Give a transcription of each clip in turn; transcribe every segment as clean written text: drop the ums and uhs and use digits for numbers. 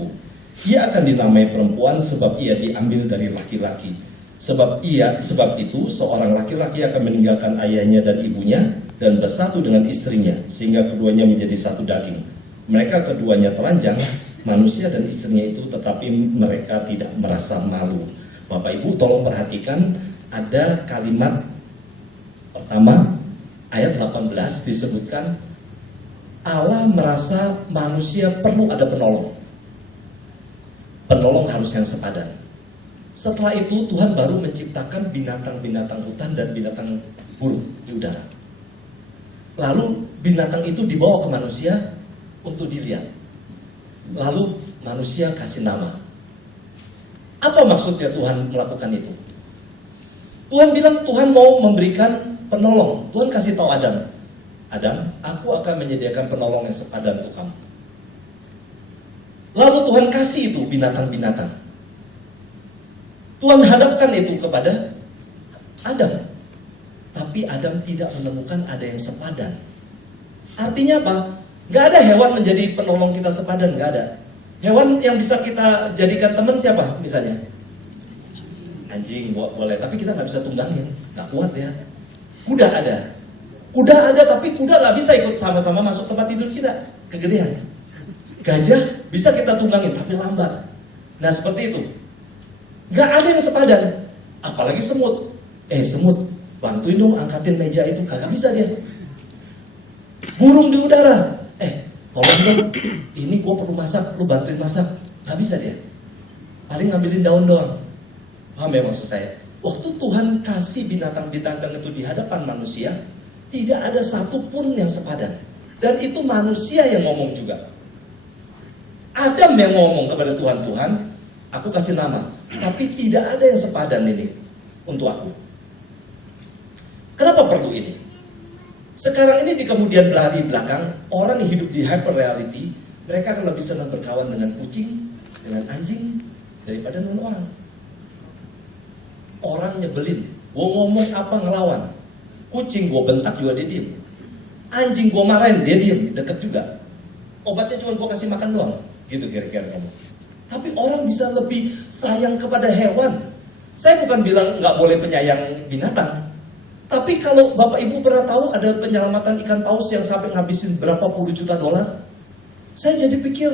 itu. Ia akan dinamai perempuan sebab ia diambil dari laki-laki. Sebab itu seorang laki-laki akan meninggalkan ayahnya dan ibunya dan bersatu dengan istrinya sehingga keduanya menjadi satu daging. Mereka keduanya telanjang, manusia dan istrinya itu, tetapi mereka tidak merasa malu. Bapak Ibu tolong perhatikan, ada kalimat pertama ayat 18 disebutkan Allah merasa manusia perlu ada penolong. Penolong harus yang sepadan. Setelah itu Tuhan baru menciptakan binatang-binatang hutan dan binatang burung di udara. Lalu binatang itu dibawa ke manusia untuk dilihat. Lalu manusia kasih nama. Apa maksudnya Tuhan melakukan itu? Tuhan bilang Tuhan mau memberikan penolong. Tuhan kasih tahu Adam, Adam, aku akan menyediakan penolong yang sepadan untuk kamu. Lalu Tuhan kasih itu binatang-binatang. Tuhan hadapkan itu kepada Adam. Tapi Adam tidak menemukan ada yang sepadan. Artinya apa? Gak ada hewan menjadi penolong kita sepadan, gak ada. Hewan yang bisa kita jadikan teman siapa misalnya? Anjing boleh, tapi kita gak bisa tunggangin, gak kuat ya. Kuda ada, tapi kuda gak bisa ikut sama-sama masuk tempat tidur kita, kegedean. Gajah bisa kita tunggangin, tapi lambat. Nah seperti itu. Gak ada yang sepadan. Apalagi semut. Semut, bantuin dong angkatin meja itu. Kagak bisa dia. Burung di udara. Tolong dong, ini gue perlu masak, lu bantuin masak. Gak bisa dia. Paling ngambilin daun doang. Paham ya maksud saya? Waktu Tuhan kasih binatang-binatang itu di hadapan manusia, tidak ada satupun yang sepadan. Dan itu manusia yang ngomong juga. Adam yang ngomong kepada Tuhan, Tuhan, aku kasih nama, tapi tidak ada yang sepadan ini untuk aku. Kenapa perlu ini? Sekarang ini di kemudian hari belakang, orang yang hidup di hyper reality, mereka akan lebih senang berkawan dengan kucing, dengan anjing, daripada dengan orang. Orang nyebelin, gue ngomong apa ngelawan. Kucing gue bentak juga dia diem. Anjing gue marahin, dia diem, deket juga. Obatnya cuma gue kasih makan doang. Gitu kira-kira kamu. Tapi orang bisa lebih sayang kepada hewan. Saya bukan bilang nggak boleh penyayang binatang. Tapi kalau Bapak Ibu pernah tahu ada penyelamatan ikan paus yang sampai ngabisin berapa puluh juta dolar? Saya jadi pikir,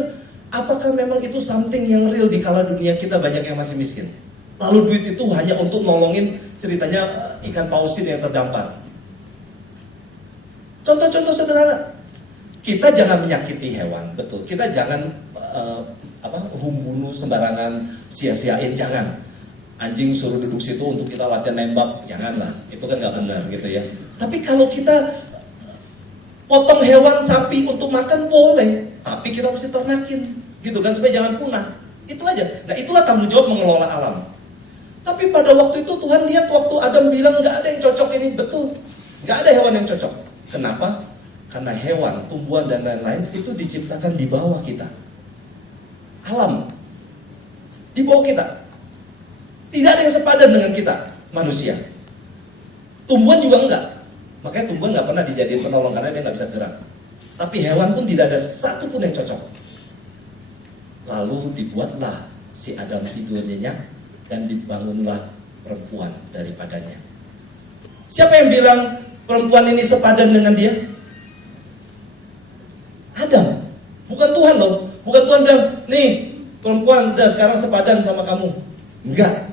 apakah memang itu something yang real di kala dunia kita banyak yang masih miskin? Lalu duit itu hanya untuk nolongin ceritanya ikan pausin yang terdampar. Contoh-contoh sederhana. Kita jangan menyakiti hewan, betul. Kita jangan membunuh sembarangan, sia-siain, jangan. Anjing suruh duduk situ untuk kita latihan nembak, janganlah. Itu kan nggak benar gitu ya. Tapi kalau kita potong hewan sapi untuk makan boleh, tapi kita mesti ternakin, gitu kan, supaya jangan punah. Itu aja. Nah itulah tanggung jawab mengelola alam. Tapi pada waktu itu Tuhan lihat waktu Adam bilang nggak ada yang cocok ini, betul. Nggak ada hewan yang cocok. Kenapa? Karena hewan, tumbuhan dan lain-lain itu diciptakan di bawah kita. Alam di bawah kita. Tidak ada yang sepadan dengan kita, manusia. Tumbuhan juga enggak. Makanya tumbuhan nggak pernah dijadiin penolong karena dia nggak bisa gerak. Tapi hewan pun tidak ada satu pun yang cocok. Lalu dibuatlah si Adam tidur nyenyak dan dibangunlah perempuan daripadanya. Siapa yang bilang perempuan ini sepadan dengan dia? Adam. Bukan Tuhan loh. Bukan Tuhan bilang, nih perempuan udah sekarang sepadan sama kamu. Enggak.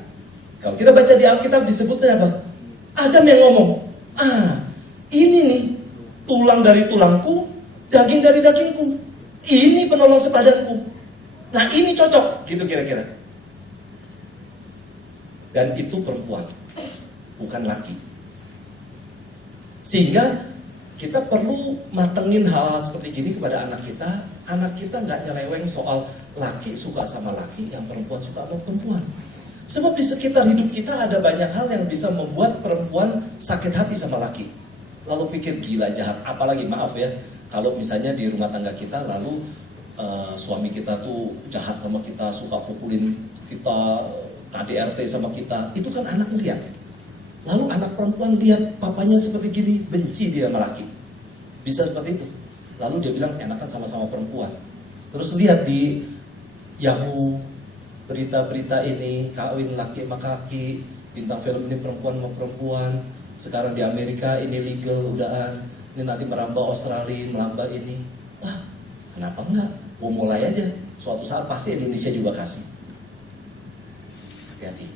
Kalau kita baca di Alkitab disebutnya apa? Adam yang ngomong, ini nih tulang dari tulangku, daging dari dagingku. Ini penolong sepadanku. Nah ini cocok, gitu kira-kira. Dan itu perempuan, bukan laki. Sehingga kita perlu matengin hal-hal seperti gini kepada anak kita. Anak kita nggak nyeleweng soal laki suka sama laki, yang perempuan suka sama perempuan. Sebab di sekitar hidup kita ada banyak hal yang bisa membuat perempuan sakit hati sama laki. Lalu pikir gila jahat, apalagi maaf ya, kalau misalnya di rumah tangga kita lalu suami kita tuh jahat sama kita, suka pukulin kita, KDRT sama kita, itu kan anak lihat. Lalu anak perempuan lihat papanya seperti gini, benci dia sama laki. Bisa seperti itu. Lalu dia bilang enakan sama-sama perempuan. Terus lihat di Yahoo, berita-berita ini, kawin laki sama kaki, bintang film ini perempuan sama perempuan, sekarang di Amerika ini legal udahan, ini nanti merambah Australia, melambah ini. Wah, kenapa enggak? Mulai aja, suatu saat pasti Indonesia juga kasih. Hati-hati.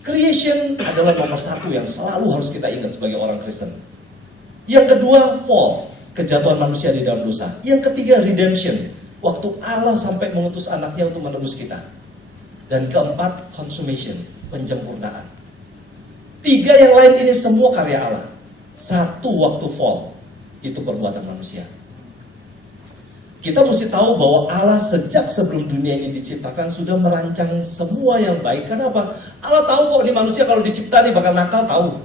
Creation adalah nomor satu yang selalu harus kita ingat sebagai orang Kristen. Yang kedua, fall, kejatuhan manusia di dalam dosa. Yang ketiga, redemption, waktu Allah sampai mengutus anaknya untuk menebus kita. Dan keempat, consummation, penyempurnaan. Tiga yang lain ini semua karya Allah. Satu, waktu fall, itu perbuatan manusia. Kita mesti tahu bahwa Allah sejak sebelum dunia ini diciptakan sudah merancang semua yang baik. Kenapa? Allah tahu kok di manusia kalau dicipta nih bakal nakal, tahu.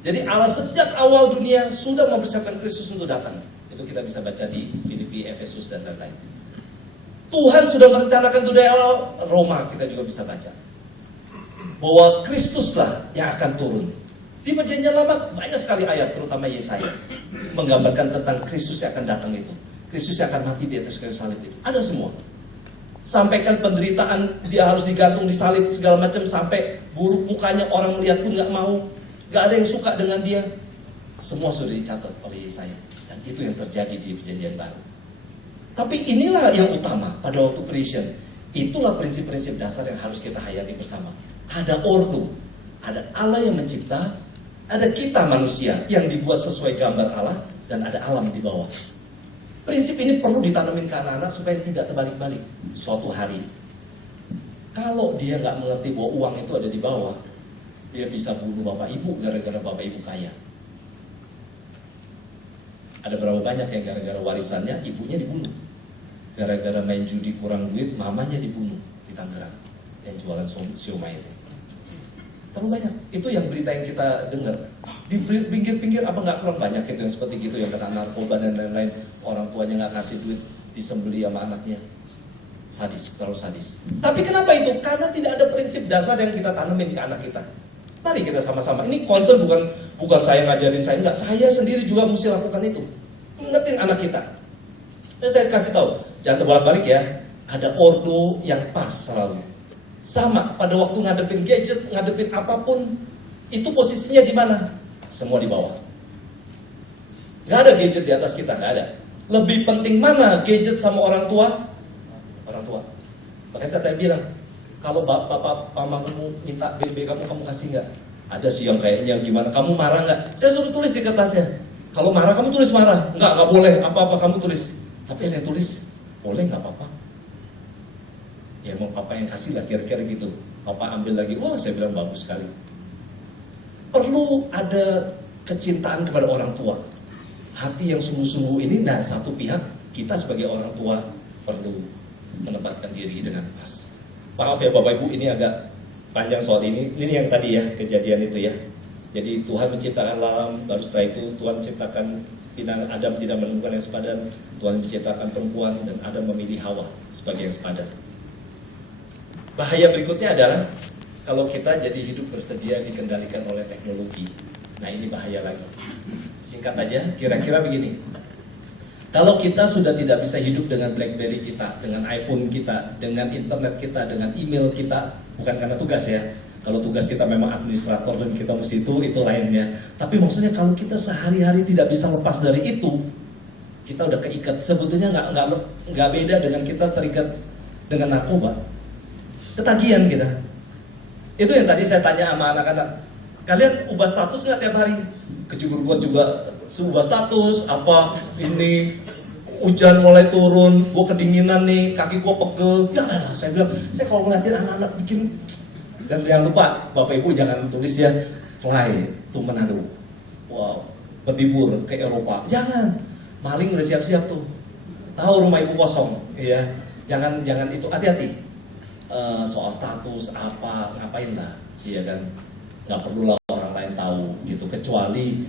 Jadi Allah sejak awal dunia sudah mempersiapkan Kristus untuk datang. Itu kita bisa baca di Filipi, Efesus dan lain-lain. Tuhan sudah merencanakan itu dari awal. Roma kita juga bisa baca bahwa Kristuslah yang akan turun. Di Perjanjian Lama banyak sekali ayat, terutama Yesaya, menggambarkan tentang Kristus yang akan datang itu. Kristus yang akan mati di atas kayu salib itu. Ada semua. Sampaikan penderitaan, dia harus digantung di salib segala macam, sampai buruk mukanya, orang melihat pun gak mau. Gak ada yang suka dengan dia. Semua sudah dicatat oleh Yesaya. Dan itu yang terjadi di Perjanjian Baru. Tapi inilah yang utama pada waktu creation. Itulah prinsip-prinsip dasar yang harus kita hayati bersama. Ada ordo, ada Allah yang mencipta, ada kita manusia yang dibuat sesuai gambar Allah, dan ada alam di bawah. Prinsip ini perlu ditanamin ke anak-anak supaya tidak terbalik-balik. Suatu hari, kalau dia nggak mengerti bahwa uang itu ada di bawah, dia bisa bunuh bapak ibu gara-gara bapak ibu kaya. Ada berapa banyak yang gara-gara warisannya ibunya dibunuh, gara-gara main judi kurang duit mamanya dibunuh di Tangerang yang jualan siomay itu. Terlalu banyak. Itu yang berita yang kita dengar. Di pinggir-pinggir apa nggak kurang banyak itu yang seperti gitu, yang kena narkoba dan lain-lain. Orang tuanya nggak kasih duit, disembeli sama anaknya. Sadis, terlalu sadis. Tapi kenapa itu? Karena tidak ada prinsip dasar yang kita tanemin ke anak kita. Mari kita sama-sama. Ini concern bukan saya ngajarin saya, enggak. Saya sendiri juga mesti lakukan itu. Ingetin anak kita. Dan saya kasih tahu, jangan terbalik-balik ya. Ada ordo yang pas selalu. Sama, pada waktu ngadepin gadget, ngadepin apapun, itu posisinya di mana? Semua di bawah. Gak ada gadget di atas kita, gak ada. Lebih penting mana gadget sama orang tua? Orang tua. Makanya saya tadi bilang, kalau bapak mamamu minta BB kamu kasih gak? Ada sih yang kayaknya gimana, kamu marah gak? Saya suruh tulis di kertasnya. Kalau marah kamu tulis marah. Enggak boleh, apa-apa kamu tulis. Tapi ada yang tulis, boleh gak papa? Ya mau papa yang kasih lah, kira-kira gitu. Papa ambil lagi, wah saya bilang bagus sekali. Perlu ada kecintaan kepada orang tua. Hati yang sungguh-sungguh ini, nah satu pihak kita sebagai orang tua perlu menempatkan diri dengan pas. Maaf ya Bapak Ibu, ini agak panjang soal ini. Ini yang tadi ya, kejadian itu ya. Jadi Tuhan menciptakan alam, baru setelah itu Tuhan menciptakan Adam tidak menemukan yang sepadan. Tuhan menciptakan perempuan dan Adam memilih Hawa sebagai yang sepadan. Bahaya berikutnya adalah kalau kita jadi hidup bersedia dikendalikan oleh teknologi. Nah ini bahaya lagi. Singkat aja, kira-kira begini. Kalau kita sudah tidak bisa hidup dengan BlackBerry kita, dengan iPhone kita, dengan internet kita, dengan email kita, bukan karena tugas ya. Kalau tugas kita memang administrator dan kita mesti itu lainnya. Tapi maksudnya kalau kita sehari-hari tidak bisa lepas dari itu, kita udah keikat. Sebetulnya nggak beda dengan kita terikat dengan narkoba. Ketagihan kita. Itu yang tadi saya tanya sama anak-anak. Kalian ubah status nggak tiap hari? Kecibur buat juga ubah status. Apa ini hujan mulai turun, gue kedinginan nih, kaki gue pegel. Jangan lah, saya bilang. Saya kalau ngeliatin anak-anak bikin. Dan jangan lupa, Bapak Ibu jangan tulis ya fly to Manado. Wow, berlibur ke Eropa. Jangan. Maling udah siap-siap tuh. Tahu rumah ibu kosong, ya. Jangan itu, hati-hati. Soal status apa ngapain lah, iya kan, nggak perlu lah orang lain tahu gitu, kecuali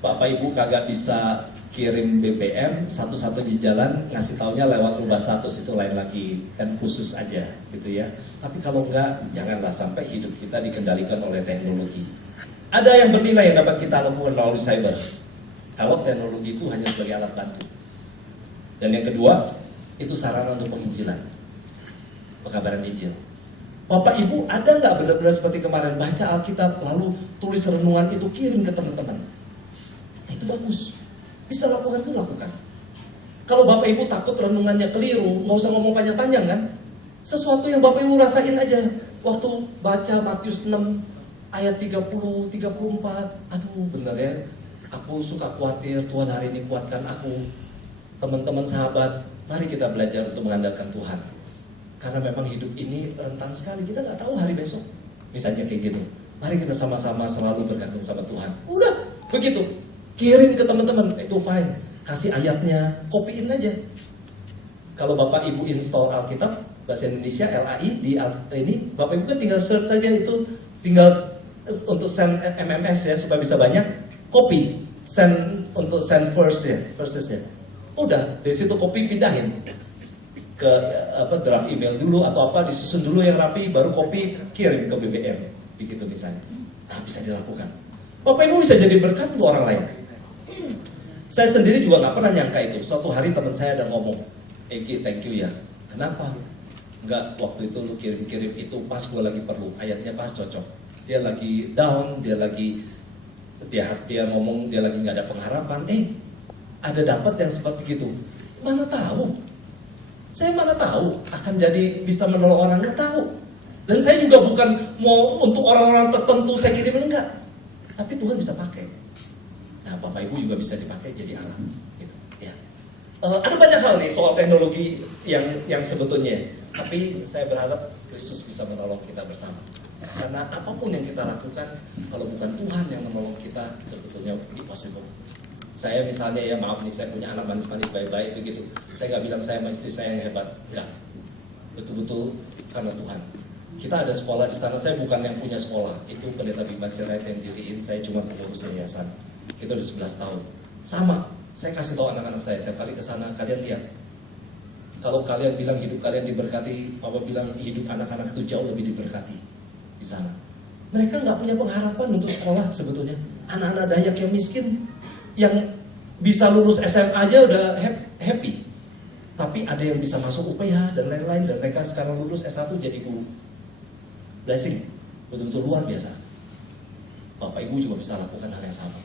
Bapak Ibu kagak bisa kirim BBM satu-satu di jalan, ngasih taunya lewat rubah status, itu lain lagi, kan khusus aja gitu ya. Tapi kalau enggak, janganlah sampai hidup kita dikendalikan oleh teknologi. Ada yang bernilai yang dapat kita lakukan melalui cyber, kalau teknologi itu hanya sebagai alat bantu. Dan yang kedua, Itu sarana untuk penginjilan, pekabaran Injil. Bapak Ibu ada nggak benar-benar seperti kemarin baca Alkitab lalu tulis renungan itu kirim ke teman-teman? Nah, itu bagus. Bisa lakukan itu lakukan. Kalau Bapak Ibu takut renungannya keliru, nggak usah ngomong panjang-panjang kan? Sesuatu yang Bapak Ibu rasain aja. Waktu baca Matius 6 ayat 30, 34, aduh bener ya, aku suka khawatir, Tuhan hari ini kuatkan aku. Teman-teman sahabat, mari kita belajar untuk mengandalkan Tuhan. Karena memang hidup ini rentan sekali, kita nggak tahu hari besok. Misalnya kayak gitu, mari kita sama-sama selalu bergantung sama Tuhan. Udah, begitu. Kirim ke teman-teman, itu fine. Kasih ayatnya, copyin aja. Kalau Bapak Ibu install Alkitab bahasa Indonesia LAI di ini, Bapak Ibu kan tinggal search saja itu, tinggal untuk send MMS ya supaya bisa banyak, copy, send untuk send verses ya. Udah, dari situ copy pindahin ke draft email dulu atau apa, disusun dulu yang rapi, baru copy kirim ke BBM, begitu misalnya. Nah, bisa dilakukan. Bapak Ibu bisa jadi berkat untuk orang lain. Saya sendiri juga nggak pernah nyangka itu. Suatu hari teman saya ada ngomong, Eki, thank you ya. Kenapa? Enggak, waktu itu lu kirim-kirim itu pas gue lagi perlu, ayatnya pas cocok. Dia lagi down, dia ngomong dia lagi nggak ada pengharapan. Ada dapat yang seperti gitu. Mana tahu? Saya mana tahu akan jadi bisa menolong orang, nggak tahu. Dan saya juga bukan mau untuk orang-orang tertentu saya kirim, enggak. Tapi Tuhan bisa pakai. Nah, Bapak Ibu juga bisa dipakai jadi alat. Gitu, ya. Ada banyak hal nih soal teknologi yang sebetulnya. Tapi saya berharap Kristus bisa menolong kita bersama. Karena apapun yang kita lakukan, kalau bukan Tuhan yang menolong kita, sebetulnya impossible. Saya misalnya ya maaf nih, saya punya anak manis-manis baik-baik begitu. Saya nggak bilang saya sama istri saya yang hebat, enggak. Betul-betul karena Tuhan. Kita ada sekolah di sana, saya bukan yang punya sekolah. Itu Pendeta Bima Sirait yang diriin, saya cuma pengurus yayasan. Kita udah 11 tahun. Sama, saya kasih tahu anak-anak saya setiap kali ke sana, kalian lihat. Kalau kalian bilang hidup kalian diberkati, Papa bilang hidup anak-anak itu jauh lebih diberkati di sana. Mereka nggak punya pengharapan untuk sekolah sebetulnya. Anak-anak Dayak yang miskin, yang bisa lulus SMA aja udah happy. Tapi ada yang bisa masuk UPH dan lain-lain, dan mereka sekarang lulus S1 jadi guru. Blessing, betul-betul luar biasa. Bapak Ibu juga bisa lakukan hal yang sama.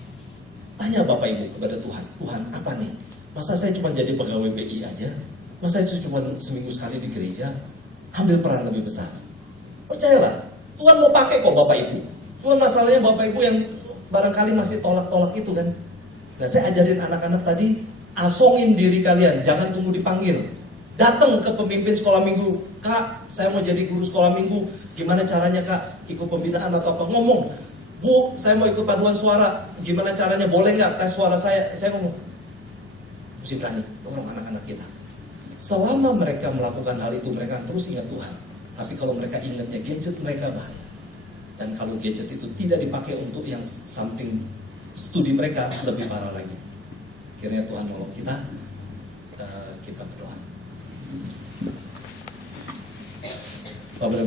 Tanya Bapak Ibu kepada Tuhan, Tuhan apa nih? Masa saya cuma jadi pegawai BI aja? Masa saya cuma seminggu sekali di gereja? Ambil peran lebih besar. Percayalah, Tuhan mau pakai kok Bapak Ibu. Cuma masalahnya Bapak Ibu yang barangkali masih tolak-tolak itu kan. Nah, saya ajarin anak-anak tadi, asongin diri kalian, jangan tunggu dipanggil. Datang ke pemimpin sekolah minggu, Kak, saya mau jadi guru sekolah minggu, gimana caranya Kak? Ikut pembinaan atau apa? Ngomong, Bu, saya mau ikut paduan suara, gimana caranya? Boleh nggak tes suara saya? Saya ngomong, mesti berani, dorong anak-anak kita. Selama mereka melakukan hal itu, mereka terus ingat Tuhan. Tapi kalau mereka ingatnya gadget, mereka bahaya. Dan kalau gadget itu tidak dipakai untuk yang something studi mereka, lebih parah lagi. Akhirnya Tuhan nolong kita, kita berdoa. Bapak